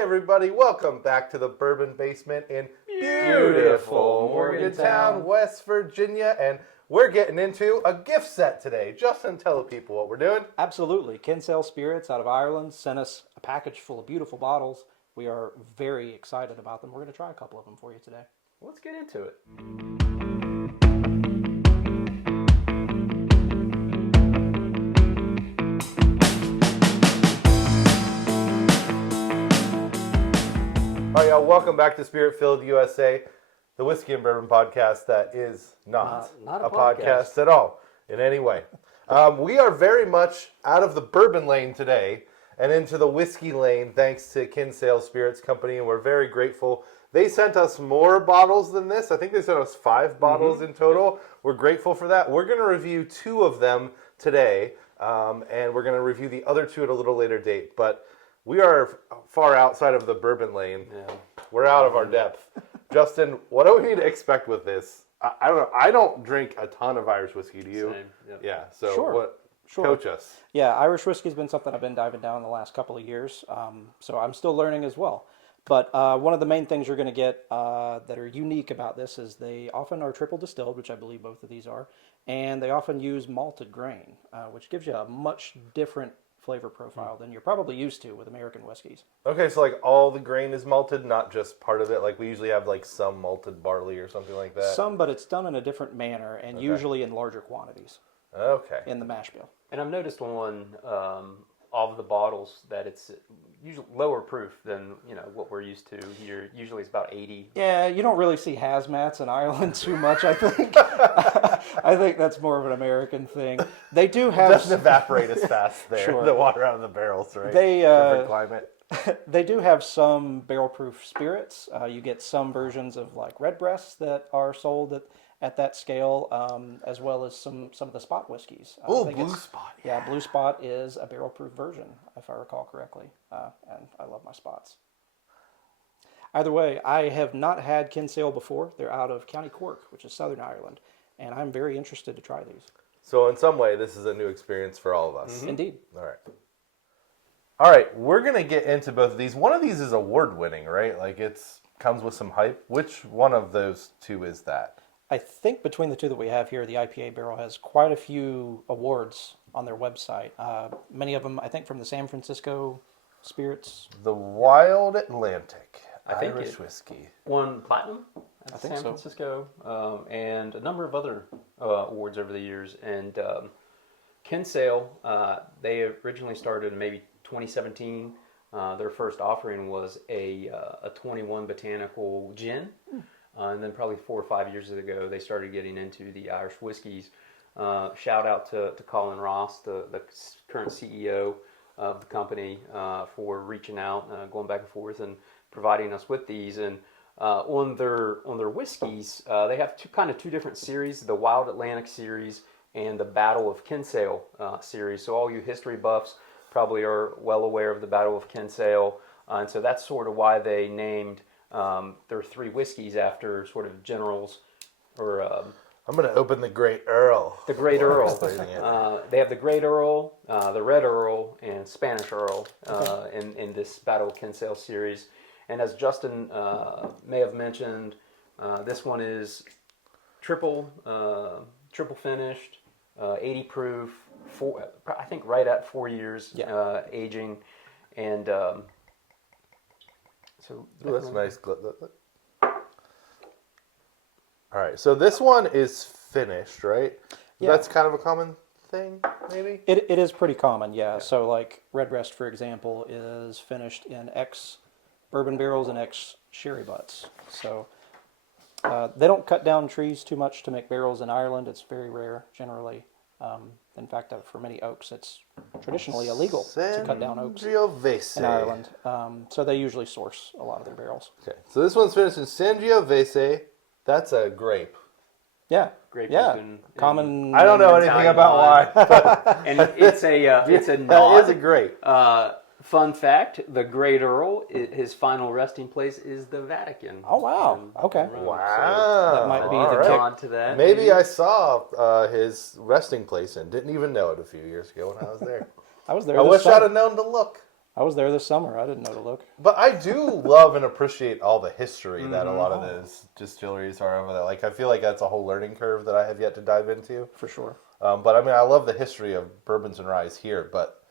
everybody. Welcome back to the Bourbon Basement in beautiful Morgantown, West Virginia. And we're getting into a gift set today. Justin, tell the people what we're doing. Absolutely. Kinsale Spirits out of Ireland sent us a package full of beautiful bottles. We are very excited about them. We're going to try a couple of them for you today. Let's get into it. All right, y'all, welcome back to Spirit Filled USA, the Whiskey and Bourbon podcast that is not a podcast at all in any way. We are very much out of the bourbon lane today and into the whiskey lane thanks to Kinsale Spirits Company, and we're very grateful. They sent us more bottles than this. I think they sent us 5 bottles in total. We're grateful for that. We're going to review 2 of them today, and we're going to review the other 2 at a little later date. But we are far outside of the bourbon lane. Yeah. We're out of our depth. Justin, what do we need to expect with this? I don't know. I don't drink a ton of Irish whiskey. Do you? Same. Yep. Yeah. So coach us. Yeah, Irish whiskey has been something I've been diving down the last couple of years. So I'm still learning as well. But one of the main things you're going to get that are unique about this is they often are triple distilled, which I believe both of these are, and they often use malted grain, which gives you a much different flavor profile than you're probably used to with American whiskeys. Okay, so like all the grain is malted, not just part of it. Like we usually have like some malted barley or something like that. Some, but it's done in a different manner and usually in larger quantities. Okay. In the mash bill. And I've noticed on of the bottles that it's usually lower proof than what we're used to here. Usually it's about 80. Yeah, you don't really see hazmats in Ireland too much, I think. I think that's more of an American thing. They do have... It doesn't evaporate as fast there, Sure. the water out of the barrels, right? Different climate. They do have some barrel-proof spirits. You get some versions of like Redbreasts that are sold at that scale, as well as some of the spot whiskeys. Oh, Blue Spot. Yeah, Blue Spot is a barrel-proof version, if I recall correctly, and I love my spots. Either way, I have not had Kinsale before. They're out of County Cork, which is Southern Ireland, and I'm very interested to try these. So in some way, this is a new experience for all of us. Mm-hmm. Indeed. All right, we're going to get into both of these. One of these is award-winning, right? Like comes with some hype. Which one of those 2 is that? I think between the 2 that we have here, the IPA barrel has quite a few awards on their website. Many of them, I think, from the San Francisco Spirits. The Wild Atlantic think Irish whiskey. Won platinum I at think San so. Francisco, and a number of other awards over the years. And Kinsale, they originally started in maybe 2017. Their first offering was a 21 botanical gin. And then probably 4 or 5 years ago, they started getting into the Irish whiskeys. Shout out to Colin Ross, the current CEO of the company, for reaching out, going back and forth, and providing us with these. And on their whiskeys, they have two different series: the Wild Atlantic series and the Battle of Kinsale series. So all you history buffs probably are well aware of the Battle of Kinsale, and so that's sort of why they named their 3 whiskeys after sort of generals, or I'm going to open the Great Earl. the Great Earl. They have the Great Earl, the Red Earl, and Spanish Earl in this Battle of Kinsale series. And as Justin may have mentioned, this one is triple finished, 80 proof, I think right at 4 years aging, and so that's nice. All right, so this one is finished, right? Yeah. That's kind of a common thing, maybe? It is pretty common, yeah. So like Redbreast, for example, is finished in X bourbon barrels and X sherry butts. So they don't cut down trees too much to make barrels in Ireland. It's very rare, generally. In fact, for many oaks, it's traditionally illegal to cut down oaks in Ireland. So they usually source a lot of their barrels. Okay, so this one's finished in Sangiovese. That's a grape. Yeah, grape yeah. has been Common. I don't know anything about wine. And it's a That nod. is a grape. Fun fact: the Great Earl, his final resting place is the Vatican. Oh wow! Okay. Wow. That might be All the right. nod to that. Maybe I saw his resting place and didn't even know it a few years ago when I was there. I was there. I this wish summer. I'd have known to look. I was there this summer. I didn't know to look. But I do love and appreciate all the history that a lot of those distilleries are over there. Like, I feel like that's a whole learning curve that I have yet to dive into. For sure. But I mean, I love the history of bourbons and rye here, but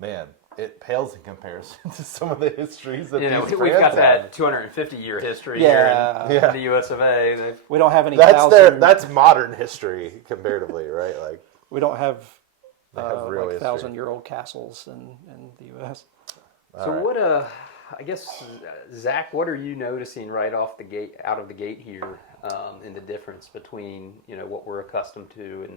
man, it pales in comparison to some of the histories that these we've got brands that 250-year history Yeah. here in the U.S. of A. We don't have any That's modern history comparatively, right? Like, we don't have they have real like history. 1,000-year-old castles in the U.S. So what? I guess Zach, what are you noticing right off the gate, out of the gate here, in the difference between what we're accustomed to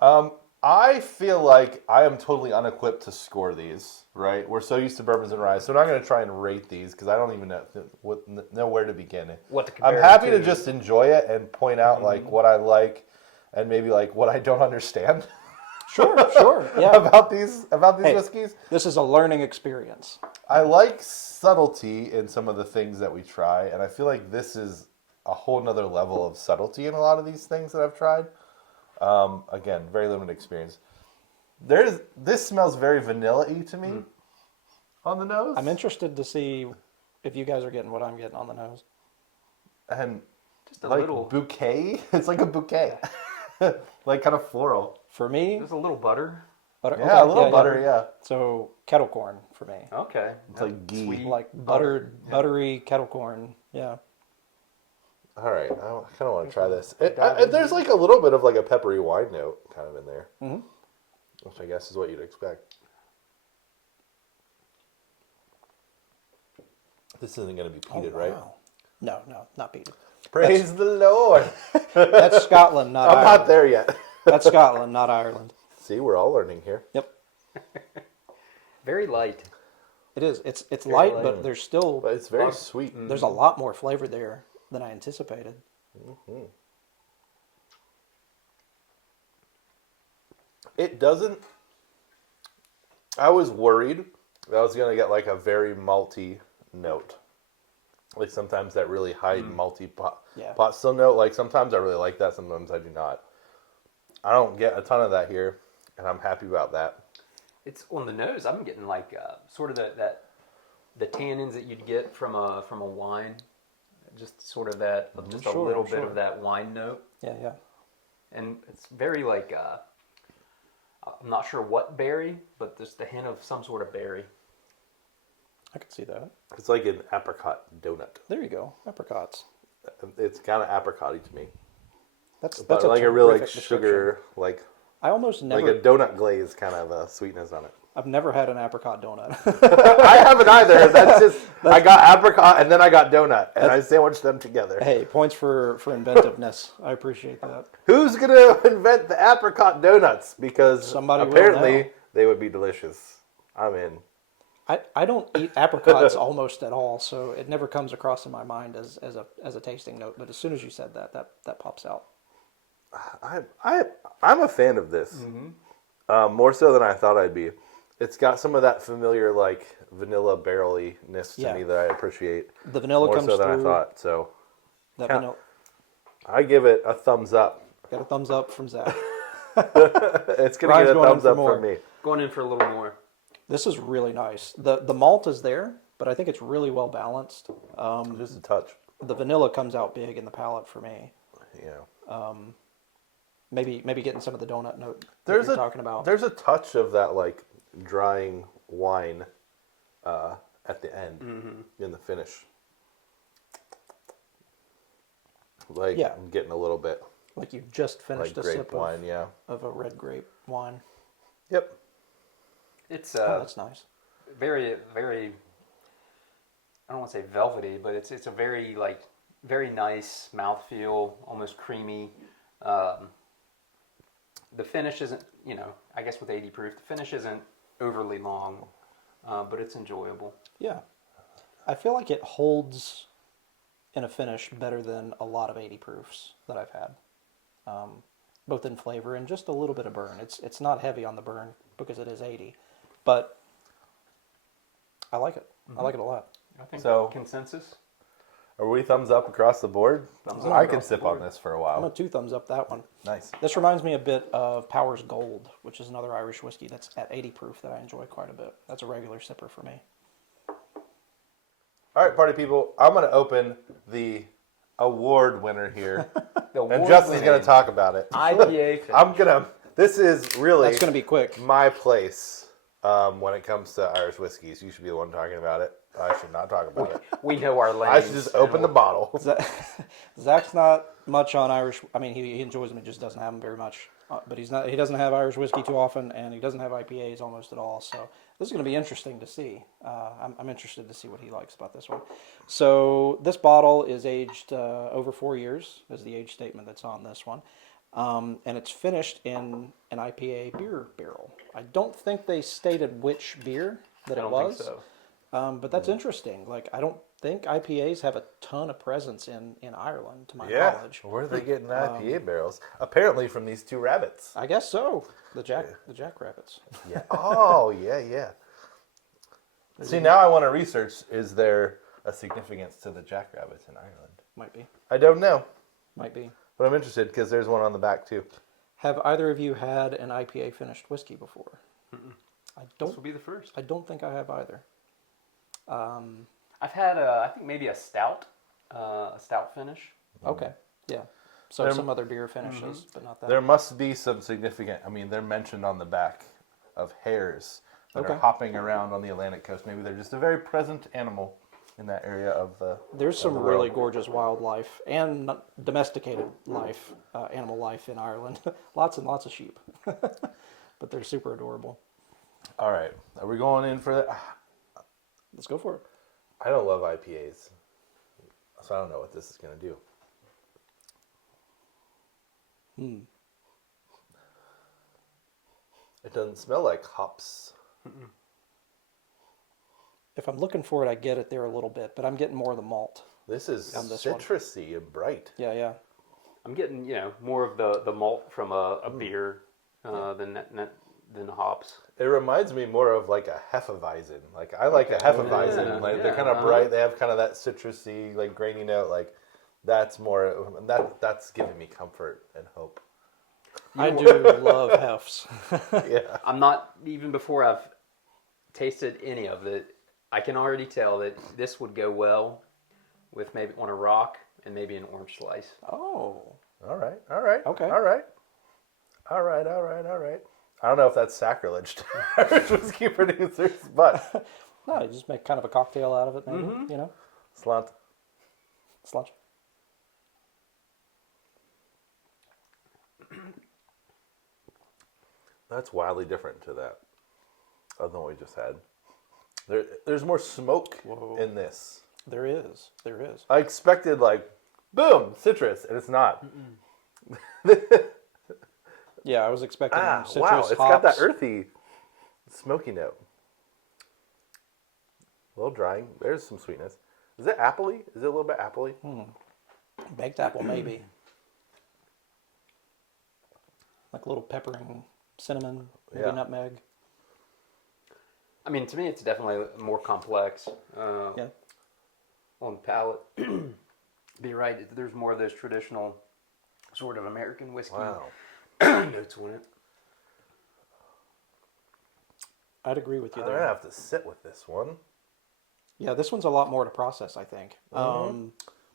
and? I feel like I am totally unequipped to score these. Right? We're so used to bourbons and rye, so we're not going to try and rate these because I don't even know where to begin. What to compare I'm happy to to just enjoy it and point out like what I like and maybe like what I don't understand. Sure. Yeah. about these whiskeys. This is a learning experience. I like subtlety in some of the things that we try, and I feel like this is a whole nother level of subtlety in a lot of these things that I've tried. Again, very limited experience. This smells very vanilla-y to me on the nose. I'm interested to see if you guys are getting what I'm getting on the nose. And just a like little bouquet. It's like a bouquet, like kind of floral. For me, there's a little butter. Yeah, a little butter. Yeah. So kettle corn for me. Okay, It's like ghee. Sweet. Like buttery kettle corn. Yeah. All right, I kind of want to try this. There's like a little bit of like a peppery wine note kind of in there, which I guess is what you'd expect. This isn't going to be peated, right? No, not peated. Praise the Lord. That's Scotland, not I'm Ireland. not there yet. That's Scotland, not Ireland. See, we're all learning here. Yep. Very light. It is. It's light, light. but there's still But it's very sweet. there's a lot more flavor there than I anticipated. It doesn't. I was worried that I was going to get like a very malty note. Like sometimes that really high malty pot still note. Like sometimes I really like that, sometimes I do not. I don't get a ton of that here, and I'm happy about that. It's on the nose. I'm getting like sort of the tannins that you'd get from a wine, just sort of that, just a little bit of that wine note. Yeah. And it's very like I'm not sure what berry, but just the hint of some sort of berry. I could see that. It's like an apricot donut. There you go. Apricots. It's kind of apricot-y to me. That's But a like a real like terrific sugar, like I almost never. like a donut glaze kind of sweetness on it. I've never had an apricot donut. I haven't either. That's just I got apricot and then I got donut and I sandwiched them together. Hey, points for inventiveness. I appreciate that. Who's gonna invent the apricot donuts? Because Somebody will apparently now. they would be delicious. I'm in. I don't eat apricots almost at all, so it never comes across in my mind as a tasting note. But as soon as you said that pops out. I'm a fan of this. More so than I thought I'd be. It's got some of that familiar like vanilla barrel-y-ness to me that I appreciate. The vanilla more comes so than through. I thought. So That vanilla. I give it a thumbs up. Got a thumbs up from Zach. It's gonna Ryan's get a going in thumbs for up more. from me. Going in for a little more. This is really nice. The malt is there, but I think it's really well balanced. Just a touch. The vanilla comes out big in the palate for me. Yeah. Maybe getting some of the donut note There's that you're talking about. There's a touch of that like drying wine at the end in the finish. Like I'm getting a little bit Like you just finished like a grape sip wine, of a red grape wine. Yep. It's That's nice. very, very. I don't want to say velvety, but it's a very like very nice mouthfeel, almost creamy. The finish isn't, I guess with 80 proof, the finish isn't overly long, but it's enjoyable. Yeah. I feel like it holds in a finish better than a lot of 80 proofs that I've had, both in flavor and just a little bit of burn. It's not heavy on the burn because it is 80, but I like it. I like it a lot. I think So- consensus. Are we thumbs up across the board? I could sip on this for a I'm while. gonna 2 thumbs up that one. Nice. This reminds me a bit of Powers Gold, which is another Irish whiskey that's at 80 proof that I enjoy quite a bit. That's a regular sipper for me. All right, party people. I'm going to open the award winner here. The And Justin's going to talk about it. IPA finish. This is really That's gonna be quick. my place when it comes to Irish whiskeys. You should be the one talking about it. I should not talk about it. We know our lanes. I should just open the bottle. Zach's not much on Irish. I mean, he enjoys them. He just doesn't have them very much. But he's not. He doesn't have Irish whiskey too often, and he doesn't have IPAs almost at all. So this is going to be interesting to see. I'm interested to see what he likes about this one. So this bottle is aged over 4 years, is the age statement that's on this one. And it's finished in an IPA beer barrel. I don't think they stated which beer that I it don't was. think so. But that's interesting. Like, I don't think IPAs have a ton of presence in Ireland, to my Yeah. knowledge. Where are they getting IPA barrels? Apparently from these 2 rabbits. I guess so. The jackrabbits. Yeah. Oh, yeah. See, now I want to research, is there a significance to the jackrabbits in Ireland? Might be. I don't know, Might be. but I'm interested because there's one on the back too. Have either of you had an IPA finished whiskey before? I This don't. will be the first. I don't think I have either. I've had, I think maybe a stout finish. Okay. Yeah. So There- some other beer finishes, but not that. There must be some significant, they're mentioned on the back of hares that are Okay. hopping around on the Atlantic coast. Maybe they're just a very present animal in that area of the There's some the really world. gorgeous wildlife and domesticated life, animal life in Ireland. Lots and lots of sheep, but they're super adorable. All right. Are we going in for that? Let's go for it. I don't love IPAs, so I don't know what this is going to do. It doesn't smell like hops. If I'm looking for it, I get it there a little bit, but I'm getting more of the malt. This is On this one. citrusy and bright. Yeah. I'm getting, more of the malt from a beer than hops. It reminds me more of like a Hefeweizen. Like I like a Hefeweizen. Yeah, Like they're yeah, kind of bright. They have kind of that citrusy, like grainy note. Like that's more. That's giving me comfort and hope. I do love hefts. Yeah. I'm not, even before I've tasted any of it, I can already tell that this would go well with maybe on a rock and maybe an orange slice. Oh. All right. Okay. All right. I don't know if that's sacrilege to Irish whiskey producers, but No, you just make kind of a cocktail out of it, maybe, you know? slant. Sludge. That's wildly different to that other than what we just had. There's more smoke in this. There is. I expected like, boom, citrus, and it's not. Yeah, I was expecting citrus, Wow, it's hops. got that earthy, smoky note. A little drying. There's some sweetness. Is it appley? Is it a little bit appley? Baked apple, maybe. Like a little peppering, cinnamon, maybe Yeah. nutmeg. I mean, to me, it's definitely more complex Yeah. on the palate. Be right. There's more of those traditional sort of American whiskey Wow. notes on it. I'd agree with you I'm there. gonna have to sit with this one. Yeah, this one's a lot more to process, I think.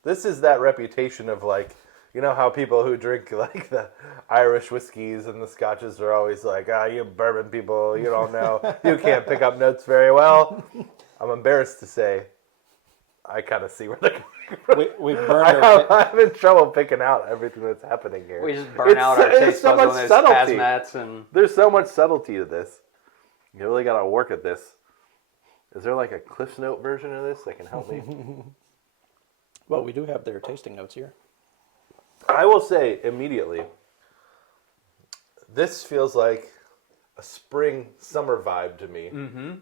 This is that reputation of like, you know how people who drink like the Irish whiskeys and the scotches are always like, you bourbon people, you don't know, you can't pick up notes very well. I'm embarrassed to say, I kind of see where they're coming from. We've burned our... I'm having trouble picking out everything that's happening here. We just burn out our there's taste so buds on much those subtlety. hazmats and There's so much subtlety to this. You really got to work at this. Is there like a Cliff's Note version of this that can help me? Well, we do have their tasting notes here. I will say immediately, this feels like a spring summer vibe to me.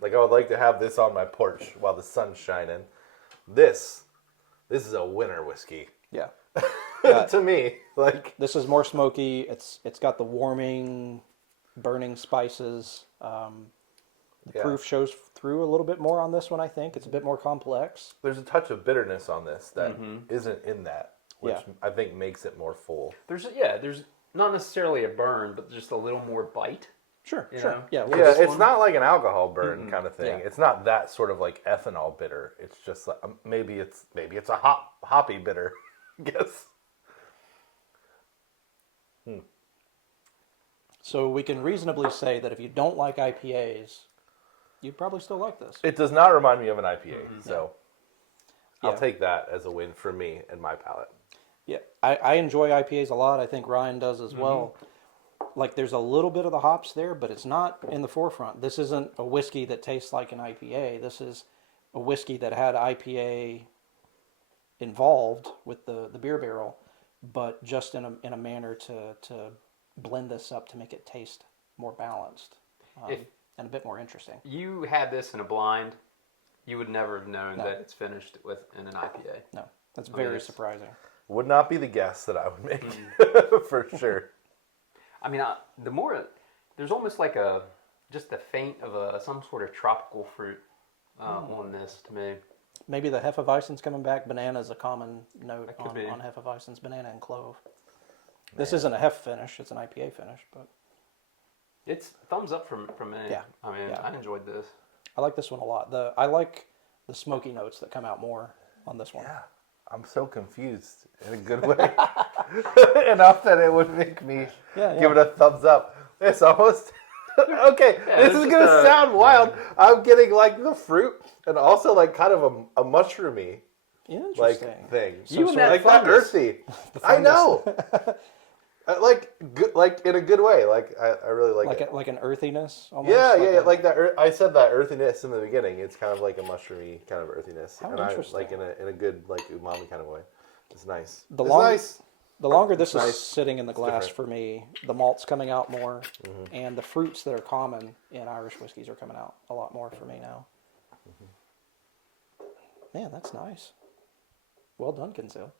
Like I would like to have this on my porch while the sun's shining. This is a winter whiskey. Yeah. To me, like This is more smoky. It's got the warming, burning spices. The Yeah. proof shows through a little bit more on this one, I think. It's a bit more complex. There's a touch of bitterness on this that isn't in that, which Yeah. I think makes it more full. There's not necessarily a burn, but just a little more bite. Sure, You sure. know? Yeah, Yeah, this it's one? not like an alcohol burn kind of thing. Yeah. It's not that sort of like ethanol bitter. It's just like maybe it's a hoppy bitter, I guess. So we can reasonably say that if you don't like IPAs, you'd probably still like this. It does not remind me of an IPA, so I'll Yeah. take that as a win for me and my palate. Yeah, I enjoy IPAs a lot. I think Ryan does as well. Like there's a little bit of the hops there, but it's not in the forefront. This isn't a whiskey that tastes like an IPA. This is a whiskey that had IPA involved with the beer barrel, but just in a manner to blend this up to make it taste more balanced and a bit more interesting. You had this in a blind, you would never have known No. that it's finished in an IPA. No, that's very it's- surprising. Would not be the guess that I would make for sure. I mean, there's almost like just a faint of some sort of tropical fruit on this to me. Maybe the Hefeweizен's coming back. Banana is a common note That could on be. Hefeweizens, banana and clove. This isn't a Hef finish, it's an IPA finish, but It's thumbs up from me. Yeah. I mean, Yeah. I enjoyed this. I like this one a lot. I like the smoky notes that come out more on this one. Yeah, I'm so confused in a good way. Enough that it would make me give it a thumbs up. It's almost okay. This is gonna sound wild. I'm getting like the fruit and also like kind of a mushroomy like Interesting. thing. You and that like that fungus. earthy. I know. Like good, like in a good way. Like I really like it. Like an earthiness almost. Yeah, a- like that. I said that earthiness in the beginning. It's kind of like a mushroomy kind of earthiness, How and interesting. like in a good like umami kind of way. It's nice. The It's long- nice. The longer this nice. is sitting in the glass different. for me, the malt's coming out more, and the fruits that are common in Irish whiskeys are coming out a lot more for me now. Man, that's nice. Well done, Kinsale.